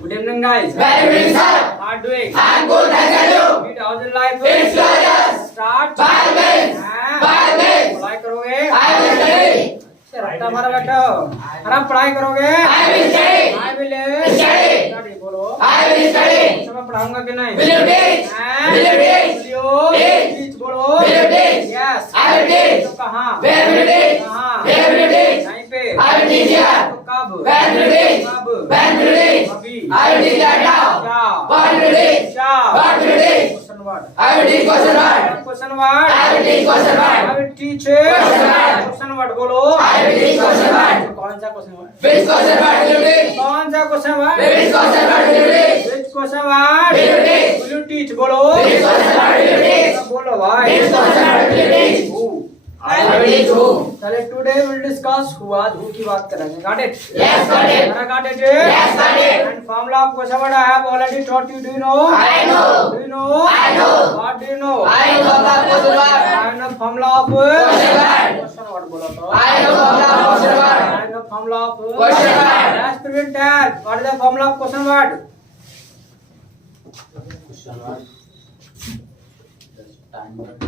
Good evening, guys. Very good, sir. How are you doing? I'm good, thank you. Meet how's your life? It's glorious. Start. By means. By means. पढ़ाई करोगे? I will study. रट्टा मारा बैठो। अरे पढ़ाई करोगे? I will study. I will study. Study बोलो। I will study. मैं पढ़ाऊंगा कि नहीं? Will you teach? Will you teach? Will you Teach. teach बोलो। Will you teach? Yes. I will teach. तो कहाँ? Where will you teach? कहाँ? Where will you teach? यहीं पे। I will teach here. तो कब? When will you teach? कब? When will you teach? अभी। I will teach right now. क्या? What will you teach? क्या? What will you teach? Question word. I will teach question word. Question word. I will teach question I word. will teach Question word. question word बोलो। I will teach question word. कौन सा question word? Which question word will you teach? कौन सा question word? Which question word will you teach? Which question word? Will you teach? Will you teach बोलो। Which question word will you teach? बोलो भाई। Which question word will you teach? Who? I will teach who. चले today we will discuss who आज who की बात करेंगे। Got it? Yes, got it. Got it? Yes, got it. And formula of question word I have already taught you. Do you know? I know. Do you know? I know. What do you know? I know the question word. I know formula of Question word. question word बोलो तो। I know formula of question word. I know formula of Question word. Last period tag. What is the formula of question word? Question word. Just time word.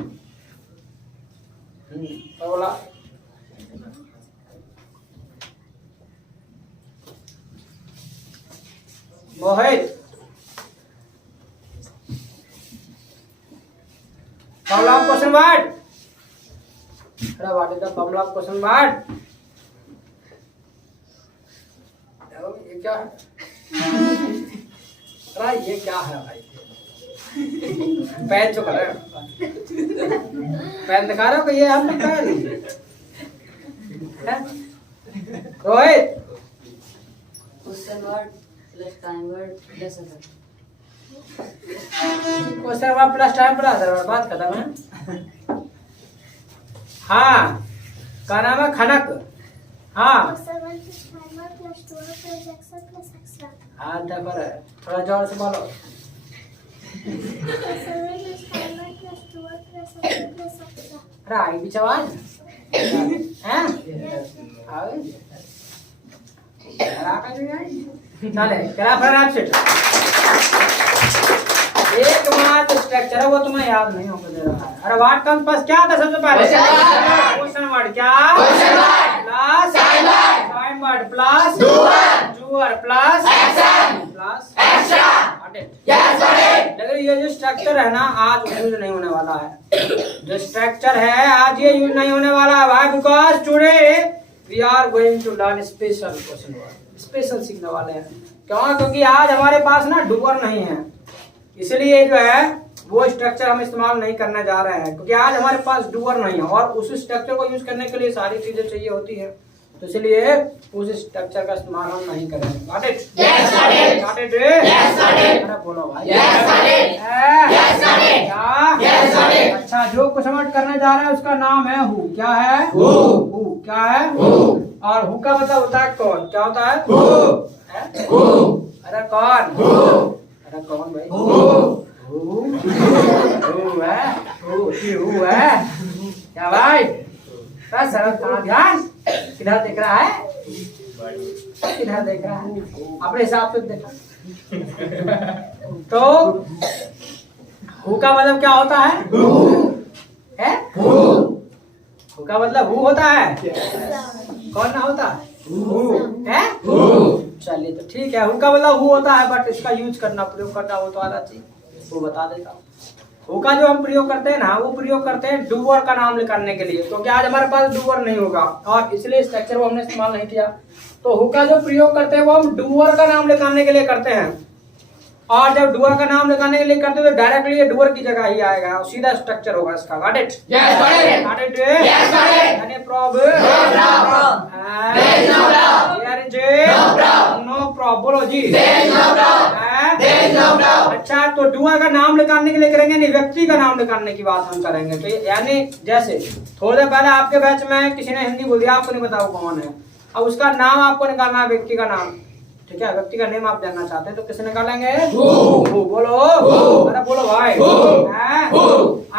क्या बोला? मोहित formula of question word. अरे what is the formula of question word? ये क्या है? अरे ये क्या है भाई? पेन जो कर रहे हो? पेन दिखा रहे हो कि ये आपका पेन? हैं? Rohit Question word plus time word plus other. Question word plus time plus other बात खत्म है। हाँ क्या नाम है? खनक। हाँ हाँ दबर है, थोड़ा जोर से बोलो। अरे आई भी आवाज हैं? चले ग्राफर एब्सेंट एकमात्र स्ट्रक्चर है वो तुम्हें याद नहीं होगा दे रहा है। अरे व्हाट कम्स फर्स्ट क्या था सबसे पहले? क्वेश्चन वर्ड क्या? Question word. Plus Time word. Time word plus Doer. Doer plus Action. Plus Extra. Yes, got it. लेकिन ये जो स्ट्रक्चर है ना आज यूज नहीं होने वाला है। जो स्ट्रक्चर है आज ये यूज नहीं होने वाला है भाई, because today we are going to learn special question word. Special सीखने वाले हैं। क्यों? क्योंकि आज हमारे पास ना डूअर नहीं है, इसलिए जो है वो स्ट्रक्चर हम इस्तेमाल नहीं करने जा रहे हैं, क्योंकि आज हमारे पास डूअर नहीं है और उस स्ट्रक्चर को यूज करने के लिए सारी चीजें चाहिए होती है, तो इसलिए उस स्ट्रक्चर का इस्तेमाल हम नहीं करेंगे। Got it? Yes, got it. Got it? Yes, got it. अरे बोलो भाई। Yes, got it. Yes, got it. क्या? Yes, got it. अच्छा जो क्वेश्चन करने जा रहे हैं उसका नाम है हु। क्या है? Who. हु क्या है? Who. और हु का मतलब होता है कौन। क्या होता है? Who. है? Who. अरे कौन? Who. अरे कौन भाई? Who. हु है? हु है? क्या भाई? बस सर कहाँ ध्यान? किधर देख रहा है? किधर देख रहा है? अपने हिसाब से देखा। तो हु का मतलब क्या होता है? है? हु का मतलब हु होता है? कौन ना होता है? चलिए तो ठीक है, हु का मतलब हु होता है, बट इसका यूज करना प्रयोग करना वो तो आना चाहिए, वो बता देता हूँ। हु का जो हम प्रयोग करते हैं ना, वो प्रयोग करते हैं डूअर का नाम निकालने के लिए, क्योंकि आज हमारे पास डूअर नहीं होगा और इसलिए स्ट्रक्चर वो हमने इस्तेमाल नहीं किया। तो हु का जो प्रयोग करते हैं वो हम डूअर का नाम निकालने के लिए करते हैं, और जब डूअर का नाम निकालने के लिए करते हैं तो डायरेक्टली ये डूअर की जगह ही आएगा और सीधा स्ट्रक्चर होगा इसका। Got it? Yes, got it. Got it? Yes, got it. Any problem? No problem. There is no problem. There is No problem. no problem. बोलो जी। There is no problem. There is no problem. अच्छा तो doer का नाम निकालने के लिए करेंगे, नहीं व्यक्ति का नाम निकालने की बात हम करेंगे। तो यानी जैसे थोड़ी देर पहले आपके बैच में किसी ने हिंदी बोल दिया, आपको नहीं बताओ कौन है, अब उसका नाम आपको निकालना है, व्यक्ति का नाम। ठीक है, व्यक्ति का नेम आप जानना चाहते हैं तो किसे निकालेंगे? बोलो। अरे बोलो भाई।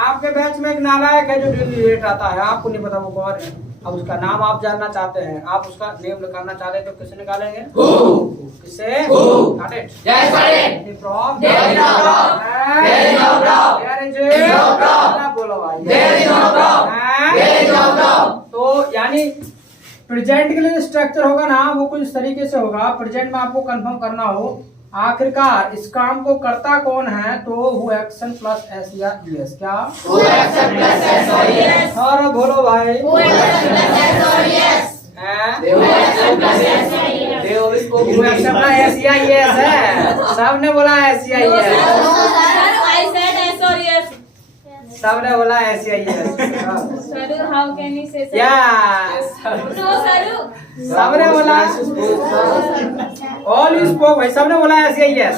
आपके बैच में एक नालायक है जो डेली लेट आता है, आपको नहीं पता वो कौन है। अब उसका नाम आप जानना चाहते हैं, आप उसका नेम निकालना चाहते हैं तो किसे निकालेंगे? Who? किसे? Who? Got it? Yes, got it. Any problem? There is no problem. There is no problem. There is no problem. क्या बोलो भाई? There is no problem. There is no problem. तो यानी प्रेजेंट के लिए स्ट्रक्चर होगा ना वो कुछ इस तरीके से होगा। प्रेजेंट में आपको कंफर्म करना हो आखिरकार इस काम को करता कौन है, तो हु एक्शन प्लस एस या ईएस। क्या? Who action plus S or yes? और बोलो भाई। Who action plus S or yes? हैं? Who action plus S or yes? They always spoke हु एक्शन प्लस एस या ईएस है। सबने बोला एस या es. I said yes or yes. सबने बोला एस या es. Saru, how can you say या No, Saru. सबने बोला ऑल यू स्पोक भाई, सबने बोला एस या ईएस।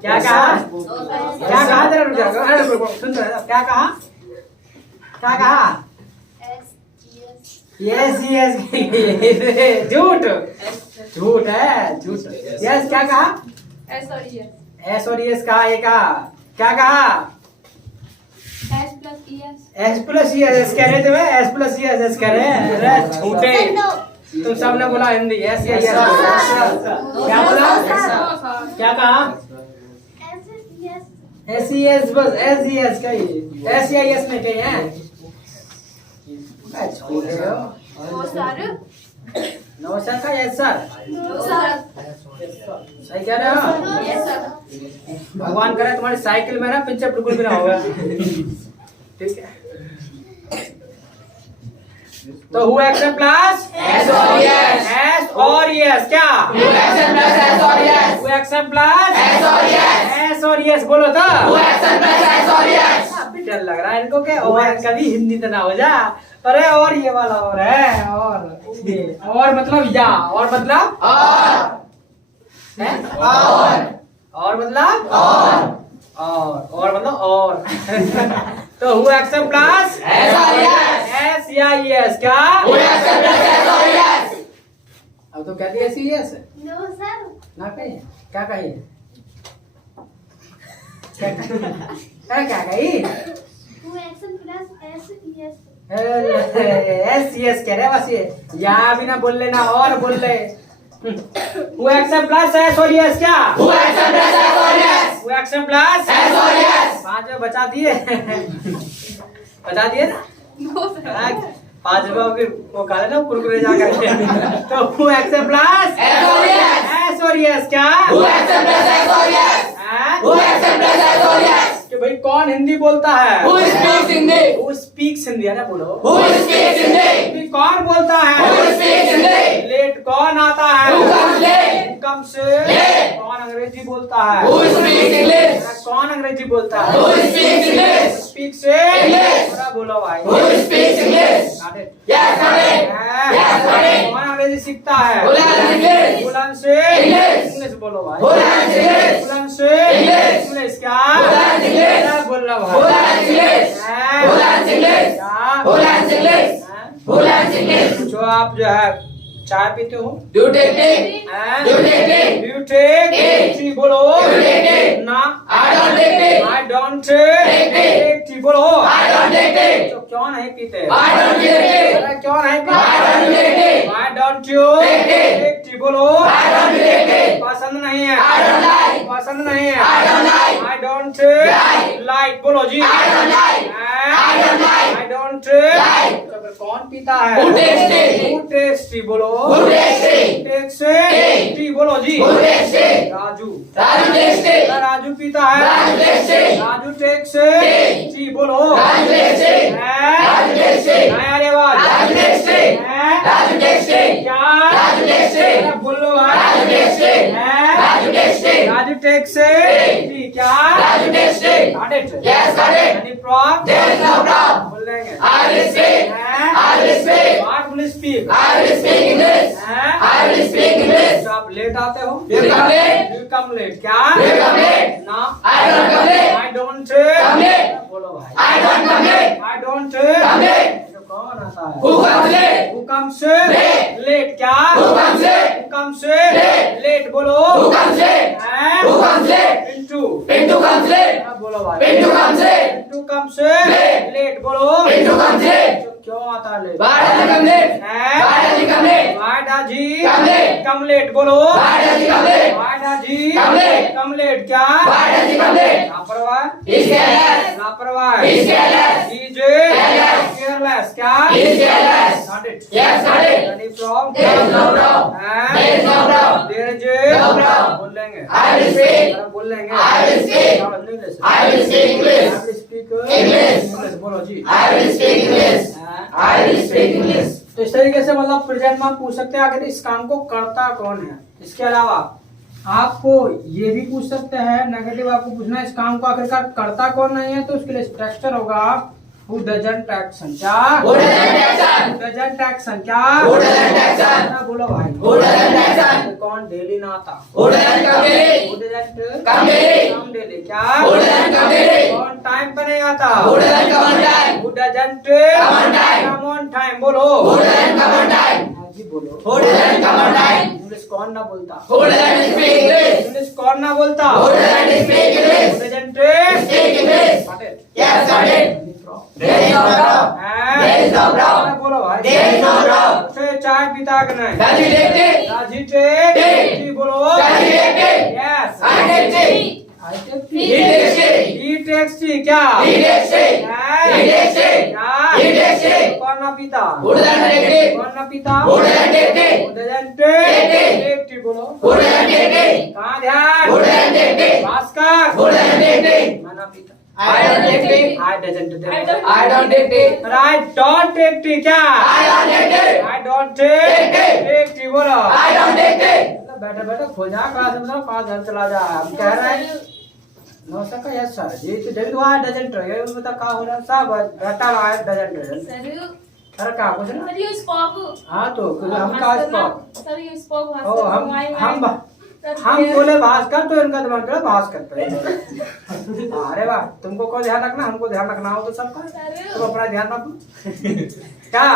क्या कहा? क्या कहा? जरा रुक जाओ, अरे रुको, सुन रहे हो? क्या कहा? क्या कहा? यस यस झूठ झूठ है झूठ। यस क्या कहा? Yes or yes. एस और यस कहा, ये कहा। क्या कहा? S plus yes. S plus yes कह रहे थे वे, एस प्लस यस कह रहे हैं। अरे झूठे, तुम सबने बोला हिंदी एस या यस। क्या बोला? क्या कहा? एस यस, बस एस यस कही, एस या यस नहीं कही है। झूठे हो। No, Saru. नो सर का यस सर, No, sir. सही कह रहे हो। Yes, sir. भगवान करे तुम्हारी साइकिल में ना पिंचर बिल्कुल भी ना होगा। ठीक है, तो who action plus S or yes? S और यस। क्या? Who action plus S or yes? Who action plus S or yes? S और यस बोलो तो। Who action plus S or yes? डर लग रहा है इनको के और कभी हिंदी तो ना हो जा। अरे और ये वाला और है, और ये और मतलब या, और मतलब Or. है, Or. और मतलब Or. और मतलब और। तो who action plus S or yes? S या यस। क्या? Who action plus S or yes? अब तो कहती है सी यस No, sir. ना कहिए। क्या कहिए? क्या कहिए? अरे क्या कही? Who action plus S, yes. S yes कह रहे बस, ये या भी ना बोल लेना और बोल ले। हु एक्शन प्लस एस और यस। क्या? Who action plus S or yes? Who action plus S or yes? 5 बचा दिए। बचा दिए ना? No, sir. 5 रुपए वो खा लेना कुरकुरे जा करके। तो who action plus S or yes? S और यस। क्या? Who action plus S or yes? हैं? Who action plus S or yes? कि भाई कौन हिंदी बोलता है? Who speaks Hindi? Who speaks Hindi है ना, बोलो। Who speaks Hindi? कि कौन बोलता है? Who speaks Hindi? लेट कौन आता है? Who comes late? कम से Late. कौन अंग्रेजी बोलता है? Who speaks English? कौन अंग्रेजी बोलता है? Who speaks English? स्पीक से English. थोड़ा बोलो भाई। Who speaks English? Got it? Yes, got it. Yes, got it. कौन अंग्रेजी सीखता है? Who learns English? बुलंद से English. इंग्लिश बोलो भाई। Who learns English? बुलंद से English. इंग्लिश। क्या? Who learns English? क्या बोल रहा Who भाई? learns English? हैं? Who learns English? क्या? Who learns English? हैं? Who learns English? जो आप जो है चाय पीते हो? You take tea? हैं? You take tea? You take Tea. tea बोलो। You take tea? ना I don't take tea. I don't take tea. tea बोलो। I don't take tea. तो क्यों नहीं पीते? I don't take tea. अरे क्यों नहीं I don't पीते? take tea. Why don't you Take tea. take tea बोलो। I don't take tea. पसंद नहीं है। I don't like. पसंद नहीं है। I don't like. I don't Like. like बोलो जी। I don't like. हैं? I don't like. I don't Like. तो फिर कौन पीता है? Who takes tea? Who takes tea बोलो। Who takes tea? Takes Tea. tea बोलो जी। Who takes tea? Raju. Raju takes tea. Raju पीता है। Raju takes tea. Raju takes tea. Tea बोलो। Raju takes tea. हैं? Raju takes tea. नहीं आ रही आवाज। Raju takes tea. हैं? Raju takes tea. क्या? Raju takes tea. अरे बोलो भाई। Raju takes tea. हैं? Raju takes tea. Raju takes tea. Tea. क्या? Raju takes tea. Got it? Yes, got it. Any problem? There is no problem. बोल देंगे। I will speak. हैं? I will speak. What will you speak? I will speak English. हैं? I will speak English. तो आप late आते हो? You come late. You come late। क्या? You come late. ना। I don't come late. I don't Come late. बोलो भाई। I don't come late. I don't Come late. तो कौन आता है? Who comes late? Who comes Late. late? क्या? Who comes late? Who comes Late. late बोलो। Who comes late? हैं? Who comes late? Pintu। Pintu comes late. हाँ, बोलो भाई। Pintu comes late. Pintu comes Late. late बोलो। Pintu comes late. तो क्यों आता है late? complete? come late बोलो Why does he come late? why does he Come late? come late क्या Why does he come late? लापरवाह He's careless. लापरवाह He's careless. he is Careless. careless क्या He's careless. not it Yes, not it. any from There is no problem. and There is no problem. there is No problem. बोल लेंगे I will speak. बोल लेंगे I will speak. English I will speak English. I will speak English. English बोलो जी I will speak English. I will speak English. तो इस तरीके से मतलब प्रेजेंट में आप पूछ सकते हैं आखिर इस काम को करता कौन है। इसके अलावा आपको ये भी पूछ सकते हैं नेगेटिव आपको पूछना है इस काम को आखिरकार करता कौन नहीं है तो उसके लिए स्ट्रक्चर होगा who doesn't action क्या Who doesn't action? who doesn't action क्या Who doesn't action? ना बोलो भाई Who doesn't action? कौन डेली ना आता Who doesn't come daily? who doesn't Come daily? come daily क्या Who doesn't come daily? कौन टाइम पे नहीं आता Who doesn't come on time? who doesn't Come on time? come on time बोलो Who doesn't come on time? हाँ जी बोलो Who doesn't come on time? English कौन ना बोलता Who doesn't speak English? English कौन ना बोलता Who doesn't speak English? doesn't Speak English. Yes, got it. There is no problem. There is no problem. बोलो भाई There is no problem. से चाय पीता कि नहीं Does he take tea? Raju take Take. जी बोलो Does he take tea? Yes I take tea. I take He takes tea. He takes tea क्या He takes tea. He takes tea. क्या He takes tea. कौन ना पीता Who doesn't take tea? कौन ना पीता Who doesn't take tea? doesn't Take tea. Take tea बोलो Who doesn't take tea? कहाँ ध्यान Who doesn't take tea? Bhaskar Who doesn't take tea? मैं ना पीता I don't take tea. I doesn't I don't take tea. But I don't take tea क्या I don't take tea. I don't take Take tea बोलो I don't take tea. बैठे बैठे खो जा class में पाँच घर चला जा हम कह रहे हैं नौ सौ का यस सर जी तो जब वहाँ डजंट ये मतलब क्या हो रहा है सब घटा रहा है डजंट Sir, अरे क्या कुछ ना sir, you spoke. हाँ तो हम का स्पॉक Sir, you spoke. ओ हम बोले भास्कर तो इनका दिमाग चला भास्कर पे अरे वाह तुमको कौन ध्यान रखना हमको ध्यान रखना हो तो सबका तुम अपना ध्यान रखो क्या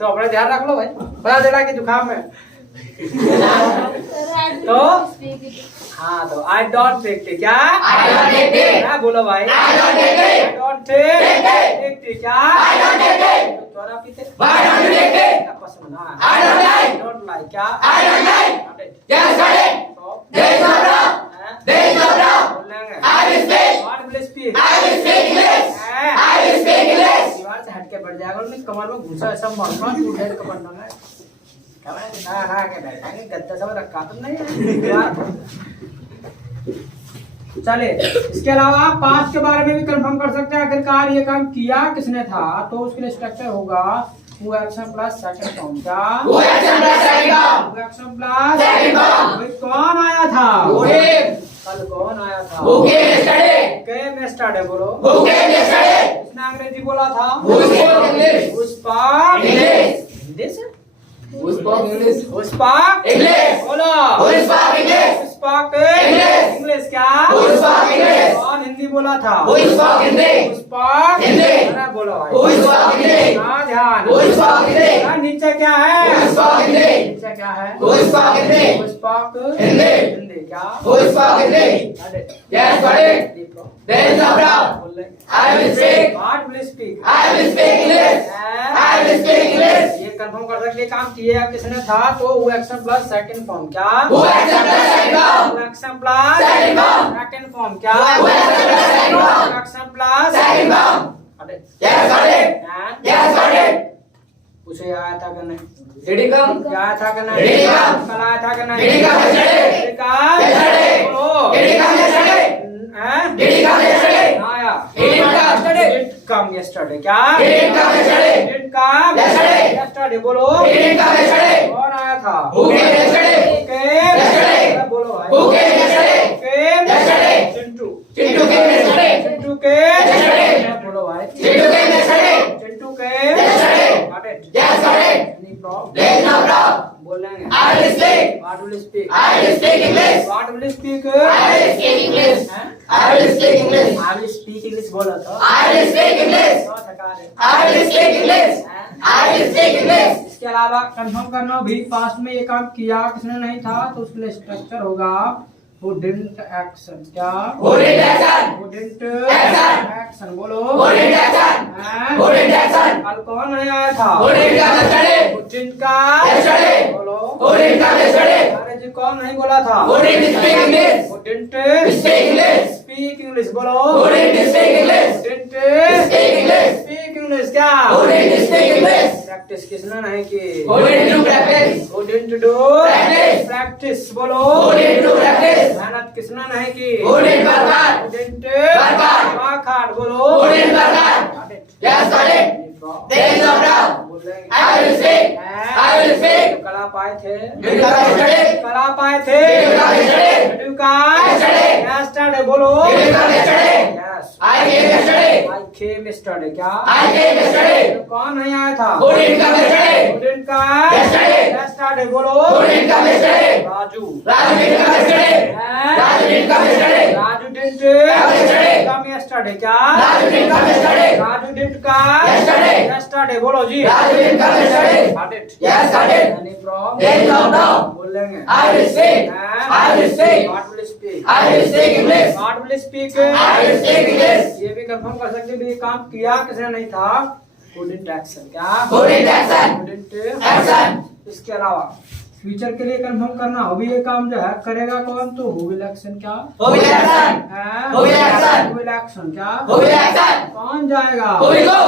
तो अपना ध्यान रख लो भाई पता चला कि जुकाम में Sir, I तो speak it. हाँ तो आई डोंट टेक टी क्या I don't take tea. क्या बोलो भाई I don't take tea. I don't take tea क्या I don't take tea. तुम्हारा पीते Why don't you take tea? क्या पसंद ना I don't like. Don't like क्या I don't like. Yes, got it. तो There is no problem. There is no problem. बोल लेंगे I will speak. What will speak I will speak English. I will speak English. दीवार से हट के बैठ जाएगा और नहीं कमर में घुसा ऐसा मारना टूट जाए कमर में ना के बैठाएंगे गद्दा सब रखा तुम नहीं यार चले इसके अलावा पास्ट के बारे में भी कंफर्म कर सकते हैं आखिरकार ये काम किया किसने था तो उसके लिए स्ट्रक्चर होगा who action plus second form क्या Who action plus second form? who action plus Second form. भाई कौन आया था Who came? कल कौन आया था Who came yesterday? के में स्टार्ट है बोलो Who came yesterday? किसने अंग्रेजी बोला था Who spoke English? Who spoke English. Hindi से Who spoke English? Who spoke English. बोलो Who spoke English? Who spoke English. English क्या Who spoke English? कौन हिंदी बोला था Who spoke Hindi? Who spoke Hindi. अरे बोलो भाई Who spoke Hindi? हाँ ध्यान Who spoke Hindi? हाँ, नीचे क्या है Who spoke Hindi? नीचे क्या है Who spoke Hindi? Who spoke Hindi. Hindi क्या Who spoke Hindi? अरे Yes, got it. There is no problem. बोल ले I will speak. What will speak I will speak English. I will speak English. ये confirm कर सकते काम किए किसने था तो वो एक्शन प्लस सेकंड फॉर्म क्या Who action plus second form? वो action plus Second form. Second form क्या Who action plus second form? Action plus Second form. अरे Yes, got it. हाँ? Yes, got it. पूछे आया था कि नहीं Did he come? क्या आया था कि नहीं Did he come? कल आया था कि नहीं Did he come yesterday? Did he come? Yesterday. बोलो। Did he come yesterday? हैं? Did he come yesterday? ना आया He didn't come yesterday. Did come yesterday क्या He didn't come yesterday. Did come Yesterday. yesterday बोलो He didn't come yesterday. कौन आया था Who came yesterday? came Yesterday. अरे बोलो भाई Who came yesterday? came Yesterday. Chintu Chintu came yesterday. Chintu came Yesterday. अरे बोलो भाई Chintu came yesterday. Chintu came Yesterday. got it Yes, got it. any problem There is no problem. बोलेंगे I will speak. what will you speak I will speak English. what will you speak I will speak English. हैं? I will speak English. I will speak English बोला था I will speak English. बहुत थका रहे I will speak English. I will speak English. इसके अलावा confirm करना भी पास्ट में ये काम किया किसने नहीं था तो उसके लिए स्ट्रक्चर होगा who didn't action क्या Who did action? who didn't Action. action बोलो Who did action? हैं? Who did action? कल कौन नहीं आया था Who did come yesterday? who didn't come Yesterday. बोलो Who come yesterday? अरे जी कौन नहीं बोला था? Who didn't speak English? Who didn't Speak English. speak English? बोलो। Who didn't speak English? Who didn't Speak English. speak English? क्या? Who didn't speak English? Practice किसने नहीं की? Who didn't do practice? Who didn't do Practice. practice? बोलो। Who didn't do practice? मेहनत किसने नहीं की? Who didn't work hard? Who didn't Work hard. work hard? बोलो। Who didn't work hard? Got it. Yes, got it. There is no doubt. बोल रहे हैं। I will speak. I will speak. कला पाए थे। Did you come yesterday? कला पाए थे। Did you come yesterday? Did you come Yesterday. yesterday? बोलो। Did you come yesterday? Yes. I came yesterday. I came yesterday. क्या? I came yesterday. कौन नहीं आया था? Who didn't come yesterday? Who didn't come Yesterday. yesterday? बोलो। Who didn't come yesterday? Raju. Raju didn't come yesterday. Raju didn't come yesterday. Raju didn't Come yesterday. come yesterday. क्या? Raju didn't come yesterday. Raju didn't come Yesterday. yesterday. बोलो जी। Raju didn't come yesterday. Got it. Yes, got it. Any problem? There is no doubt. बोलेंगे। I will speak. I will speak. What will speak? I will speak English. What will speak? I will speak English. ये भी confirm कर सकते हैं भी ये काम किया किसने नहीं था? Couldn't action। क्या? Who didn't action? Couldn't Action. इसके अलावा फ्यूचर के लिए कंफर्म करना हो भी ये काम जो है करेगा कौन? तो who will action। क्या? Who will action? Who will action? Who will action। क्या? Who will action? कौन जाएगा? Who will go?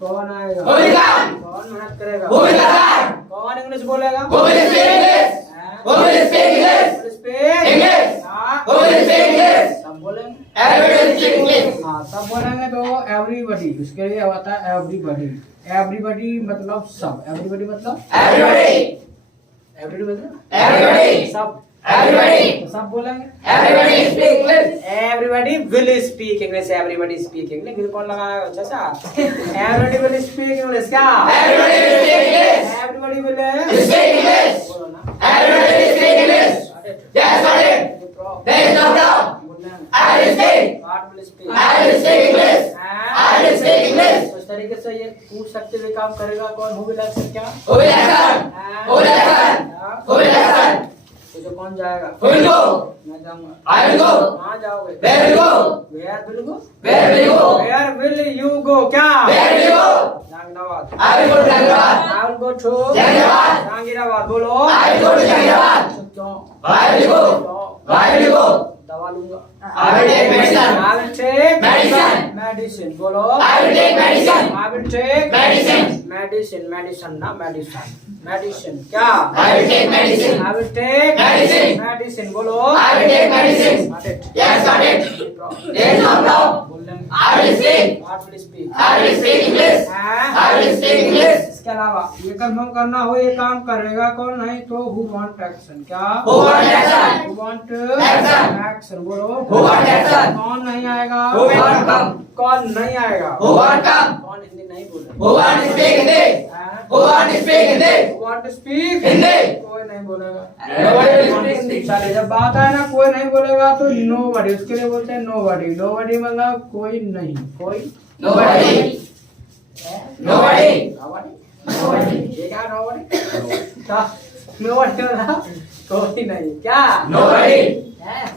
कौन आएगा? Who will come? कौन मेहनत करेगा? Who will learn? कौन इंग्लिश बोलेगा? Who will speak English? Who will speak English? Who will speak? English. हाँ, Who will speak English? सब बोलेंगे। Everybody will speak English. हाँ सब बोलेंगे तो एवरीबॉडी उसके लिए होता है एवरीबॉडी। एवरीबॉडी मतलब सब। एवरीबॉडी मतलब Everybody. एवरीबॉडी मतलब Everybody. सब। Everybody. तो सब बोलेंगे। Everybody speak English. Everybody will speak English. Everybody speak English। फिर कौन लगाएगा? अच्छा सा। Everybody will speak English। क्या? Everybody will speak English. Everybody will Speak English. बोलो ना। Everybody will speak English. Yes, got it. There is no doubt. I will speak. What will speak? I will speak English. I will speak English. उस तरीके से ये पूछ सकते हुए काम करेगा कौन? Who will action। क्या? Who will action? Who will action? Who will action? तो जो कौन जाएगा? Who will go? मैं जाऊंगा। I will go. कहाँ जाओगे? Where will you go? Where will you go? Where will you go? Where will you go? क्या? Where will you go? Jahangirabad. I will go to Hyderabad. I will go to Jahangirabad. Jahangirabad. बोलो। I will go to Hyderabad. क्यों? Why will you go? Why will you go? दवा लूंगा। I will take medicine. I will take Medicine. medicine। बोलो। I will take medicine. I will take Medicine. medicine ना medicine क्या? I will take medicine. I will take Medicine. medicine। बोलो। I will take medicine. Got it. Yes, got it. There is no doubt. बोल लेंगे। I will speak. What will speak? I will speak English. I will speak English. इसके अलावा ये confirm करना हो ये काम करेगा कौन? नहीं तो who want action। क्या? Who want action? Who want Action. action। बोलो। Who want action? कौन नहीं आएगा? Who want come? कौन नहीं आएगा? Who want come? कौन हिंदी नहीं बोलेगा? Who want to speak Hindi? Who want to speak Hindi? Who want to speak? Hindi. कोई नहीं बोलेगा। Nobody will speak Hindi. चलिए जब बात आए ना कोई नहीं बोलेगा तो nobody उसके लिए बोलते हैं nobody। nobody मतलब कोई नहीं। कोई Nobody. Nobody. nobody ये क्या nobody? क्या nobody मतलब कोई नहीं। क्या? Nobody.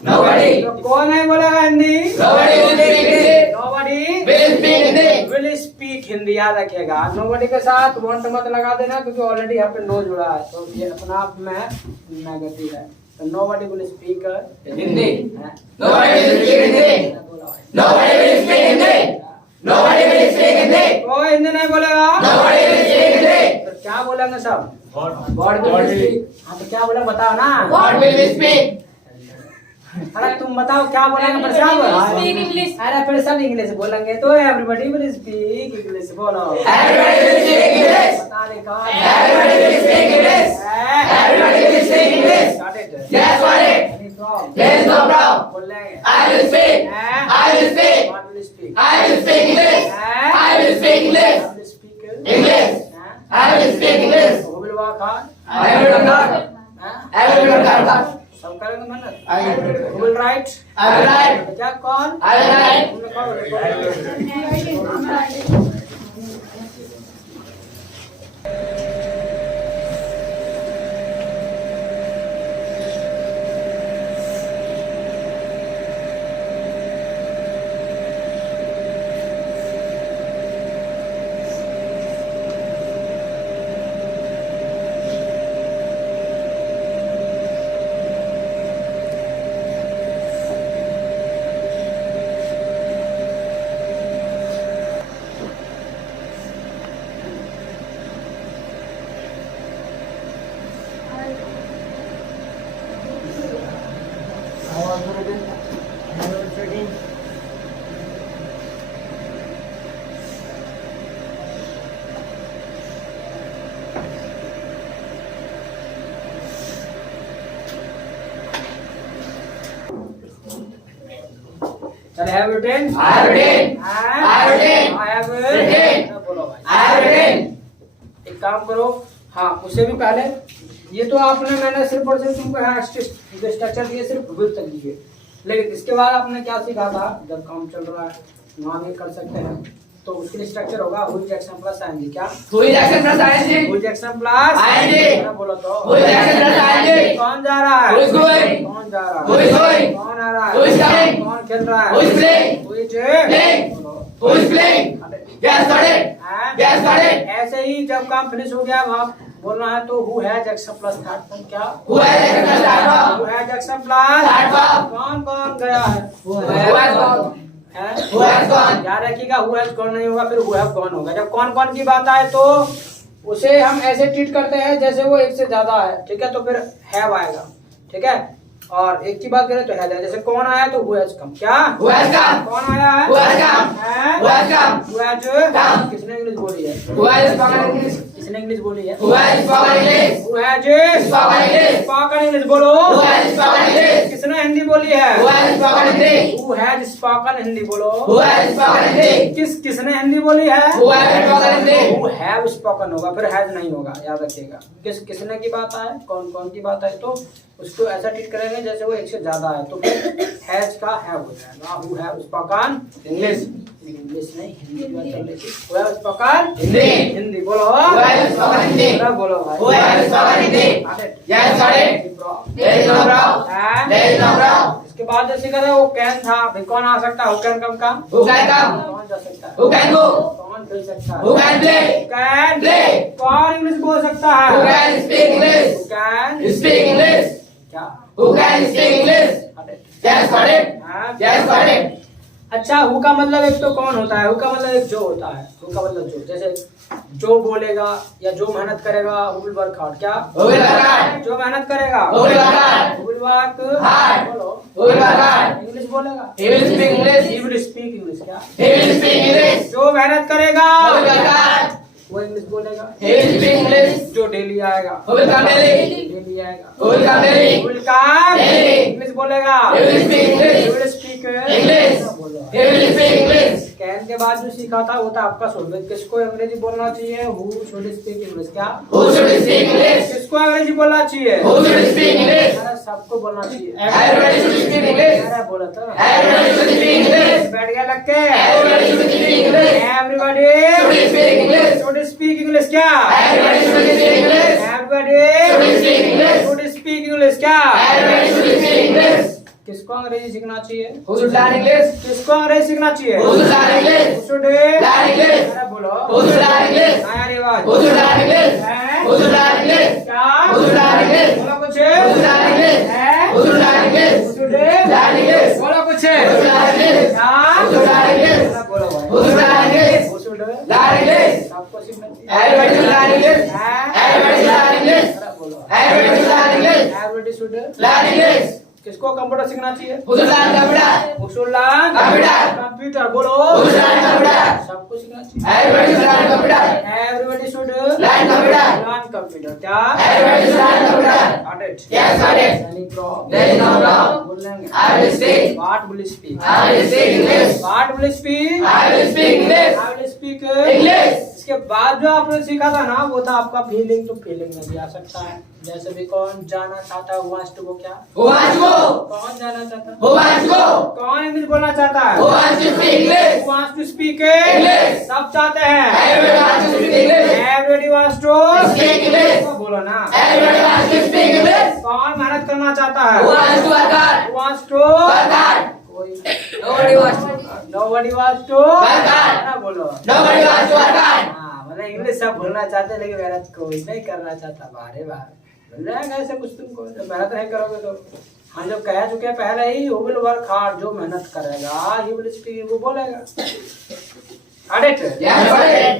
Nobody. तो कौन नहीं बोलेगा Hindi? Nobody will speak Hindi. nobody Will speak Hindi. will speak Hindi. याद रखिएगा nobody के साथ want मत लगा देना क्योंकि ऑलरेडी यहाँ पे no जुड़ा है तो ये अपना आप में नेगेटिव है। तो nobody will speak Hindi. Nobody will speak Hindi. Nobody will speak Hindi. Nobody will speak Hindi. कोई हिंदी नहीं बोलेगा। Nobody will speak Hindi. तो क्या बोलेंगे सब? God will speak. हाँ तो क्या बोले बताओ ना। God will speak. अरे तुम बताओ क्या बोलेंगे फिर सब? Speak English. अरे फिर सब इंग्लिश बोलेंगे तो एवरीबॉडी विल स्पीक इंग्लिश। बोलो। Everybody will speak English. बता दे कौन? Everybody will speak English. Everybody will speak English. Got it? Yes, got it. Any problem? There is no problem. बोलेंगे। I will speak. I will speak. What will speak? I will speak English. I will speak English. Will speak English. I will speak English. Who will work hard? I will work hard. I will work hard. सब करेंगे मेहनत। I will Who will write? I will write. क्या कौन? I will write. तुमने कौन बोले? चल have written I have written. I have written. I have written. बोलो भाई I have written. एक काम करो, हाँ उससे भी पहले ये तो आपने मैंने सिर्फ और सिर्फ तुमको यहाँ स्ट्रक्चर दिए सिर्फ विद तक दिए, लेकिन इसके बाद आपने क्या सीखा था जब काम चल रहा है वहाँ भी कर सकते हैं तो उसके लिए स्ट्रक्चर होगा who is action plus ing क्या Who is action plus ing? who is action plus ing. बोलो तो Who is action plus ing? कौन जा रहा है Who is going? कौन जा रहा है Who is going? कौन आ रहा है Who is coming? कौन खेल रहा है Who is playing? Who is Playing. Who is playing? Yes, got it. हाँ? Yes, got it. ऐसे ही जब काम फिनिश हो गया वहाँ बोलना है तो who has action plus third form क्या Who has action plus third form? who has action plus Third form. कौन कौन गया है Who has gone? हैं? Who has gone? याद रखिएगा who has gone नहीं होगा फिर who have gone होगा। जब कौन कौन की बात आए तो उसे हम ऐसे ट्रीट करते हैं जैसे वो एक से ज्यादा है, ठीक है, तो फिर have आएगा, ठीक है, और एक की बात करें तो है जैसे कौन आया तो who has come क्या Who has come? कौन आया है Who has come? हैं? Who has come? Who has Come. किसने इंग्लिश बोली है Who has spoken English? किसने इंग्लिश बोली है Who has spoken English? Who has Spoken English? spoken English बोलो Who has spoken English? किसने हिंदी बोली है Who has spoken English? Who has spoken Hindi बोलो Who has spoken English? किसने हिंदी बोली है Who has spoken English? Who have spoken होगा फिर has नहीं होगा, याद रखिएगा। किसने की बात आए कौन कौन की बात आए तो उसको ऐसा ट्रीट करेंगे जैसे वो एक से ज्यादा है तो फिर has का have हो जाएगा। Who have spoken English. English नहीं हिंदी की बात चल रही थी। Who have spoken Hindi. Hindi बोलो Who has spoken Hindi? पूरा बोलो भाई Who has spoken Hindi? Yes, got it. There is no problem. हैं? There is no problem. इसके बाद जैसे कहते हैं वो कैन था, भाई कौन आ सकता है who can come का Who can come? कौन जा सकता है Who can go? कौन खेल सकता है Who can play? Can Play. कौन इंग्लिश बोल सकता है Who can speak English? Can Speak English. क्या Who can speak English? Yes, got it. हाँ? Yes, got it. अच्छा हु का मतलब एक तो कौन होता है, हु का मतलब एक जो होता है, हु का मतलब जो, जैसे जो बोलेगा या जो मेहनत करेगा who will work hard क्या Who will work hard? जो मेहनत करेगा Who will work hard? who will work Hard. बोलो Who will work hard? English बोलेगा He will speak English. he will speak English क्या He will speak English. जो मेहनत करेगा Who will work hard? वो इंग्लिश बोलेगा He will speak English. जो daily आएगा Who will come daily? Daily आएगा Who will come daily? who will come Daily. English बोलेगा He will speak English. he will speak English. बोलो He will speak English. Can के बाद जो सीखा था वो था आपका सोलवेज। किसको अंग्रेजी बोलना चाहिए हु शुड स्पीक इंग्लिश क्या Who should speak English? किसको अंग्रेजी बोलना चाहिए Who should speak English? अरे सबको बोलना चाहिए Everybody should speak English. अरे बोला था Everybody should speak English. बैठ गया लग के Everybody should speak English. Everybody Should speak English. Should speak English क्या Everybody should speak English. Everybody Should speak English. Should speak English क्या Everybody should speak English. किसको अंग्रेजी सीखना चाहिए Who should learn English? किसको अंग्रेजी सीखना चाहिए Who should learn English? Should Learn English. अरे बोलो Who should learn English? नया रिवाज Who should learn English? हैं? Who should learn English? क्या Who should learn English? बोलो कुछ Who should learn English? हैं? Who should learn English? Should Learn English. बोलो कुछ Who should learn English? क्या Who should learn English? अरे बोलो भाई Who should learn English? Who should Learn English. सबको सीखना चाहिए Everybody should learn English. हैं? Everybody should learn English. अरे बोलो Everybody should learn English. Everybody should Learn English. किसको कंप्यूटर सीखना चाहिए Who should learn computer? Who should learn Computer. Computer बोलो Who should learn computer? सबको सीखना चाहिए Everybody should learn computer. Everybody should Learn computer. Learn computer क्या Everybody should learn computer. Got it? Yes, got it. Any problem? There is no problem. बोलेंगे I will speak. What will you speak? I will speak English. What will you speak? I will speak English. I will speak English. इसके बाद जो आपने सीखा था ना वो था आपका फीलिंग, तो फीलिंग में भी आ सकता है जैसे भी कौन जाना चाहता है wants to go क्या Who wants to go? कौन जाना चाहता है Who wants to go? कौन इंग्लिश बोलना चाहता है Who wants to speak English? Who wants to speak English. सब चाहते हैं Everybody wants to speak English. Everybody wants to Speak English. बोलो ना Everybody wants to speak English. कौन मेहनत करना चाहता है Who wants to work hard? Who wants to Work hard. कोई Nobody wants to. Nobody wants to Work hard. ना बोलो Nobody wants to work hard. हाँ मतलब इंग्लिश सब बोलना चाहते हैं लेकिन मेहनत कोई नहीं करना चाहता। बारे बार बोल जाएगा ऐसे कुछ तुमको, जब मेहनत नहीं करोगे तो हम जब कह चुके हैं पहले ही who will work hard, जो मेहनत करेगा he will speak, वो बोलेगा। Got it? Yes, got it.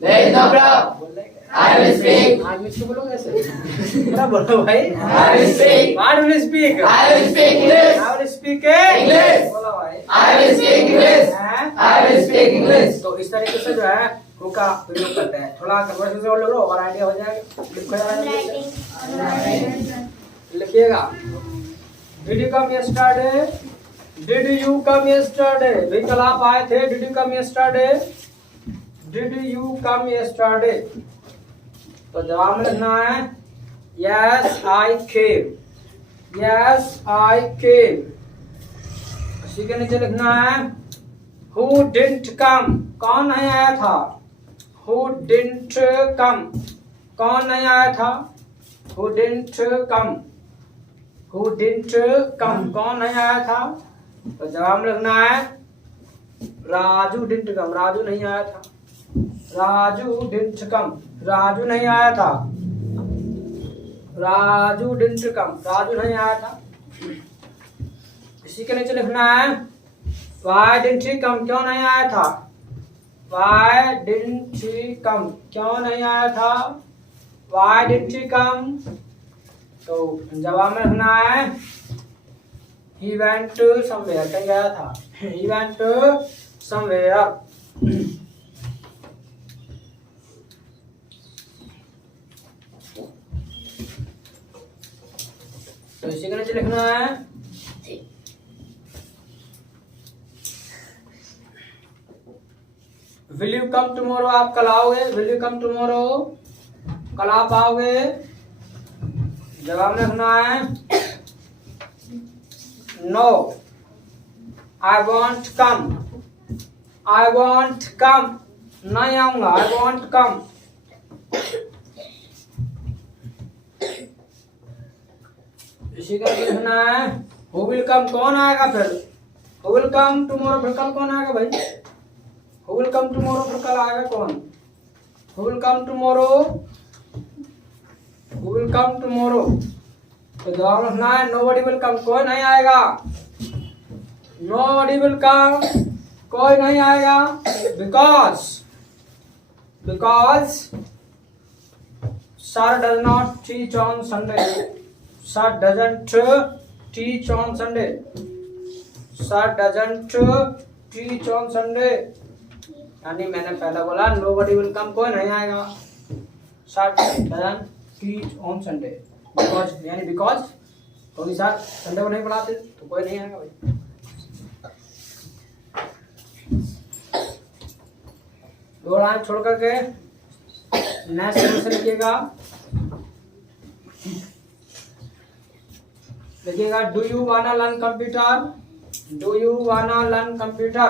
There is no problem. बोलेगा I will speak. आज मिट्टू बोलो कैसे? क्या बोलो भाई? I will speak. What will you speak? I will speak English. I will speak English. बोलो भाई. I will speak English. हैं? I will speak English. तो इस तरीके से जो है हु का प्रयोग करते हैं. थोड़ा कन्वर्सेशन और लो और आइडिया हो जाएगा. लिखिएगा. Did you come yesterday? Did you come yesterday? भी कल आप आए थे. Did you come yesterday? Did you come yesterday? तो जवाब में लिखना है Yes, I came. Yes, I came. उसी के नीचे लिखना है Who didn't come? कौन नहीं आया था? Who didn't come? कौन नहीं आया था? Who didn't come? Who didn't come? कौन नहीं आया था? तो जवाब में लिखना है राजू didn't come. राजू नहीं आया था. Raju didn't come. राजू नहीं आया था. Raju didn't come. राजू नहीं आया था. इसी के नीचे लिखना है Why didn't he come? क्यों नहीं आया था? Why didn't he come? क्यों नहीं आया था? Why didn't he come? तो जवाब में लिखना है He went to somewhere. कहीं गया था. He went to somewhere. तो इसी के नीचे लिखना है Will you come tomorrow? आप कल आओगे. Will you come tomorrow? कल आप आओगे. जवाब में लिखना है No, I won't come. I won't come. नहीं आऊंगा. I won't come. इसी का लिखना है Who will come? कौन आएगा फिर? Who will come tomorrow? फिर कल कौन आएगा भाई? Who will come tomorrow? फिर कल आएगा कौन? Who will come tomorrow? Who will come tomorrow? तो जवाब लिखना है Nobody will come. कोई नहीं आएगा. Nobody will come. कोई नहीं आएगा. Because Sir does not teach on Sunday. Sir doesn't teach on Sunday. Sir doesn't teach on Sunday. यानी मैंने पहले बोला Nobody will come. कोई नहीं आएगा. Sir doesn't teach on Sunday. Because कोई साथ संडे को नहीं पढ़ाते तो कोई नहीं आएगा भाई. दो लाइन छोड़ करके नेक्स्ट क्वेश्चन लिखिएगा. लिखिएगा Do you wanna learn computer? Do you wanna learn computer?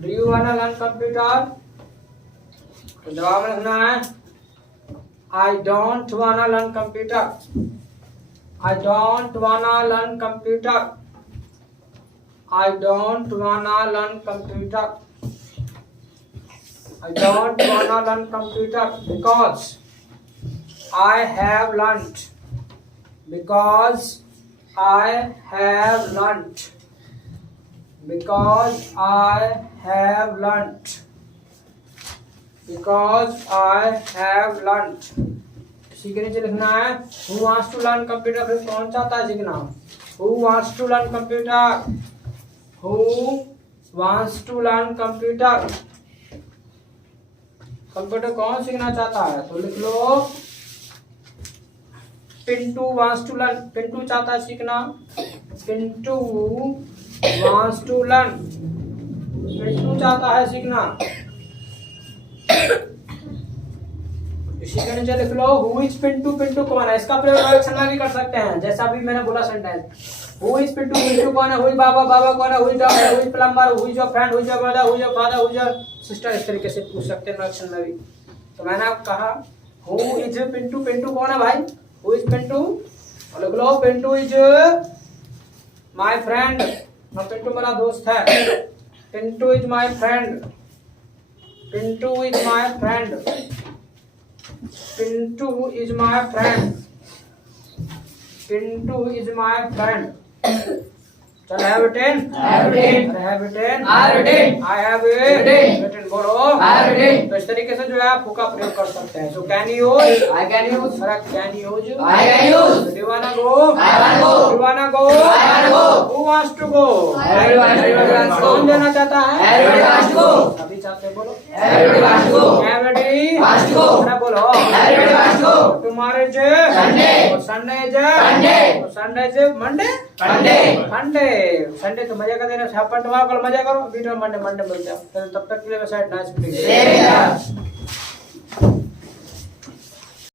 Do you wanna learn computer? तो जवाब में लिखना है I don't wanna learn computer. I don't wanna learn computer. I don't wanna learn computer. I don't wanna learn computer because I have learnt. Because I have learnt. Because I have learnt. Because I have learnt. इसी के नीचे लिखना है Who wants to learn computer? फिर कौन चाहता है सीखना? Who wants to learn computer? Who wants to learn computer? Computer कौन सीखना चाहता है? तो लिख लो Pintu wants to learn. Pintu चाहता है सीखना. Pintu wants to learn. Pintu चाहता है सीखना. इसी के नीचे लिख लो Who is Pintu? पिंटू कौन है? इसका प्रयोग एक्शन में भी कर सकते हैं जैसा अभी मैंने बोला sentence. Who is Pintu? Pintu कौन है? Who is बाबा? बाबा कौन है? Who is doctor? Who is plumber? Who is your friend? Who is your brother? Who is your father? Who is your sister? इस तरीके से पूछ सकते हैं एक्शन में भी. तो मैंने आपको कहा Who is Pintu? पिंटू कौन है भाई? Who is Pintu? और लिख लो Pintu is my friend. Pintu मेरा दोस्त है. Pintu is my friend. Pintu is my friend. Pintu is my friend. Pintu is my friend. चल हैव written have written, अरे have written I have written, I have written written बोलो I have written, तो इस तरीके से जो है आप हु का प्रयोग कर सकते हैं so can you use I can use, अरे can you use I can use, do you wanna go I wanna go, do you wanna go I wanna go, who wants to go everybody wants to कौन go, जाना चाहता है everybody wants to go, अभी चाहते हैं, बोलो everybody wants to go, everybody wants to go, अरे बोलो everybody wants to go, tomorrow is Sunday, Sunday is Sunday, Sunday is Monday Monday, Monday Sunday तो मजा कर देना अपन तुम्हारा कल मजा करो वीडियो मंडे मंडे मिलते हैं तब तक के लिए साइड नाइस Save us.